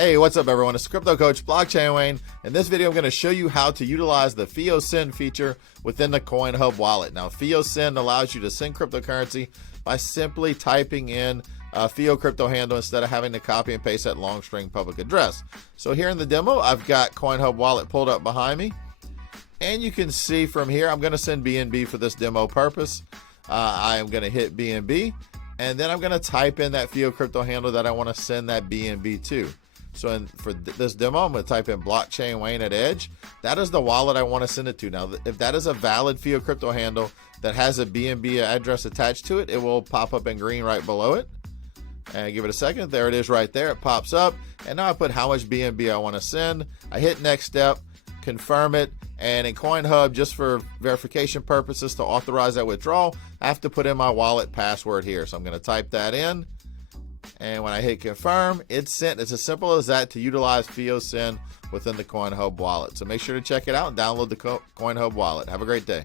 Hey, what's up everyone? It's Crypto Coach Blockchain Wayne. In this video, I'm going to show you how to utilize the FIO Send feature within the Coinhub Wallet. Now, FIO Send allows you to send cryptocurrency by simply typing in FIO Crypto Handle instead of having to copy and paste that long string public address. So here in the demo, I've got Coinhub Wallet pulled up behind me. And you can see from here, I'm going to send BNB for this demo purpose. I am going to hit BNB, and then I'm going to type in that FIO Crypto Handle that I want to send that BNB to. So for this demo, I'm going to type in Blockchain Wayne at Edge. That is the wallet I want to send it to. Now, if that is a valid FIO Crypto Handle that has a BNB address attached to it, it will pop up in green right below it. And give it a second. There it is right there. It pops up. And now I put how much BNB I want to send. I hit next step, confirm it. And in Coinhub, just for verification purposes to authorize that withdrawal, I have to put in my wallet password here. So I'm going to type that in. And when I hit confirm, it's sent. It's as simple as that to utilize FIO Send within the Coinhub wallet. So make sure to check it out and download the Coinhub wallet. Have a great day.